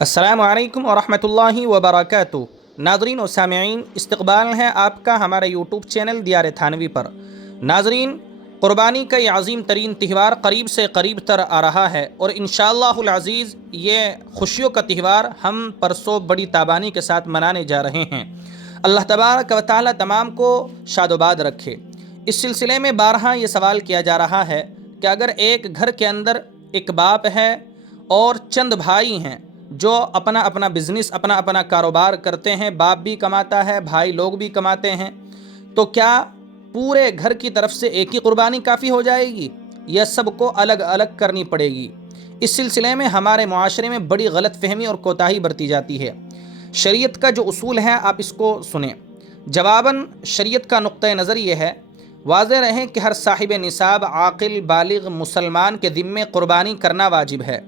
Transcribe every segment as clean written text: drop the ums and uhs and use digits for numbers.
السلام علیکم ورحمۃ اللہ وبرکاتہ۔ ناظرین و سامعین، استقبال ہے آپ کا ہمارے یوٹیوب چینل دیار تھانوی پر۔ ناظرین، قربانی کا یہ عظیم ترین تہوار قریب سے قریب تر آ رہا ہے، اور انشاءاللہ العزیز یہ خوشیوں کا تہوار ہم پرسوں بڑی تابانی کے ساتھ منانے جا رہے ہیں۔ اللہ تبارک و تعالی تمام کو شاد و باد رکھے۔ اس سلسلے میں بارہا یہ سوال کیا جا رہا ہے کہ اگر ایک گھر کے اندر ایک باپ ہے اور چند بھائی ہیں جو اپنا اپنا بزنس، اپنا اپنا کاروبار کرتے ہیں، باپ بھی کماتا ہے، بھائی لوگ بھی کماتے ہیں، تو کیا پورے گھر کی طرف سے ایک ہی قربانی کافی ہو جائے گی یا سب کو الگ الگ کرنی پڑے گی؟ اس سلسلے میں ہمارے معاشرے میں بڑی غلط فہمی اور کوتاہی برتی جاتی ہے۔ شریعت کا جو اصول ہے آپ اس کو سنیں۔ جواباً شریعت کا نقطہ نظر یہ ہے، واضح رہیں کہ ہر صاحب نصاب عاقل بالغ مسلمان کے ذمے قربانی کرنا واجب ہے۔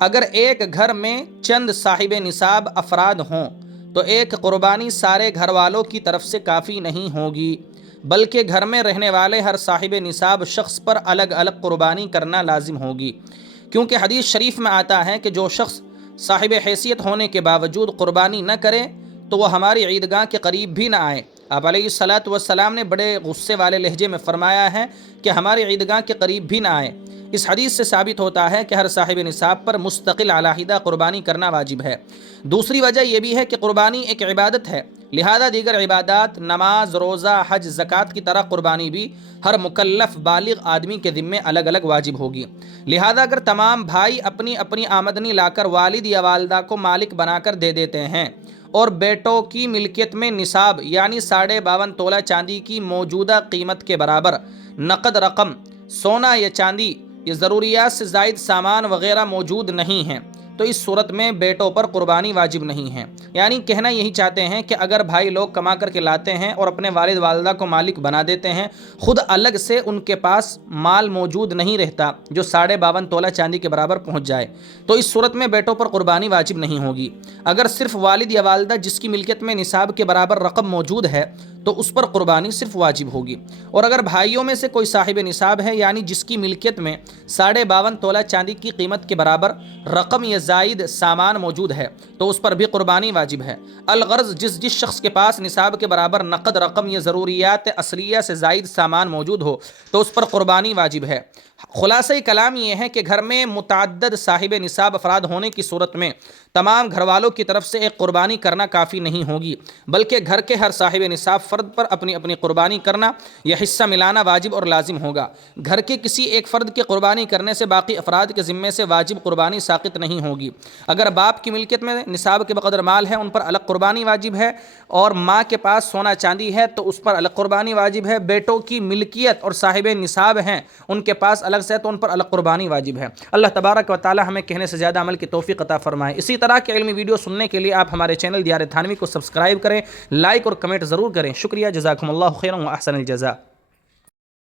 اگر ایک گھر میں چند صاحب نصاب افراد ہوں تو ایک قربانی سارے گھر والوں کی طرف سے کافی نہیں ہوگی، بلکہ گھر میں رہنے والے ہر صاحب نصاب شخص پر الگ الگ قربانی کرنا لازم ہوگی، کیونکہ حدیث شریف میں آتا ہے کہ جو شخص صاحب حیثیت ہونے کے باوجود قربانی نہ کرے تو وہ ہماری عیدگاہ کے قریب بھی نہ آئے۔ آپ علیہ الصلاۃ والسلام نے بڑے غصے والے لہجے میں فرمایا ہے کہ ہماری عیدگاہ کے قریب بھی نہ آئے۔ اس حدیث سے ثابت ہوتا ہے کہ ہر صاحب نصاب پر مستقل علیحدہ قربانی کرنا واجب ہے۔ دوسری وجہ یہ بھی ہے کہ قربانی ایک عبادت ہے، لہذا دیگر عبادات نماز، روزہ، حج، زکوٰۃ کی طرح قربانی بھی ہر مکلف بالغ آدمی کے ذمے الگ الگ واجب ہوگی۔ لہذا اگر تمام بھائی اپنی اپنی آمدنی لا کر والد یا والدہ کو مالک بنا کر دے دیتے ہیں اور بیٹوں کی ملکیت میں نصاب یعنی 52.5 تولہ چاندی کی موجودہ قیمت کے برابر نقد رقم، سونا یا چاندی یا ضروریات سے زائد سامان وغیرہ موجود نہیں ہیں، تو اس صورت میں بیٹوں پر قربانی واجب نہیں ہے۔ یعنی کہنا یہی چاہتے ہیں کہ اگر بھائی لوگ کما کر کے لاتے ہیں اور اپنے والد والدہ کو مالک بنا دیتے ہیں، خود الگ سے ان کے پاس مال موجود نہیں رہتا جو 52.5 تولہ چاندی کے برابر پہنچ جائے، تو اس صورت میں بیٹوں پر قربانی واجب نہیں ہوگی۔ اگر صرف والد یا والدہ جس کی ملکیت میں نصاب کے برابر رقم موجود ہے تو اس پر قربانی صرف واجب ہوگی، اور اگر بھائیوں میں سے کوئی صاحب نصاب ہے یعنی جس کی ملکیت میں 52.5 تولہ چاندی کی قیمت کے برابر رقم یا زائد سامان موجود ہے تو اس پر بھی قربانی واجب ہے۔ الغرض جس شخص کے پاس نصاب کے برابر نقد رقم یا ضروریات اصلیہ سے زائد سامان موجود ہو تو اس پر قربانی واجب ہے۔ خلاصہ کلام یہ ہے کہ گھر میں متعدد صاحب نصاب افراد ہونے کی صورت میں تمام گھر والوں کی طرف سے ایک قربانی کرنا کافی نہیں ہوگی، بلکہ گھر کے ہر صاحب نصاب فرد پر اپنی اپنی قربانی کرنا یا حصہ ملانا واجب اور لازم ہوگا۔ گھر کے کسی ایک فرد کے قربانی کرنے سے باقی افراد کے ذمے سے واجب قربانی ساقط نہیں ہوگی۔ اگر باپ کی ملکیت میں نصاب کے بقدر مال ہے ان پر الگ قربانی واجب ہے، اور ماں کے پاس سونا چاندی ہے تو اس پر الگ قربانی واجب ہے۔ بیٹوں کی ملکیت اور صاحب نصاب ہیں ان کے پاس الگ سے تو ان پر الگ قربانی واجب ہے۔ اللہ تبارک و تعالی ہمیں کہنے سے زیادہ عمل کی توفیق عطا فرمائے۔ اسی طرح کے علمی ویڈیو سننے کے لیے آپ ہمارے چینل دیار تھانوی کو سبسکرائب کریں، لائک اور کمنٹ ضرور کریں۔ شکریہ، جزاکم اللہ خیرا و احسن الجزاء۔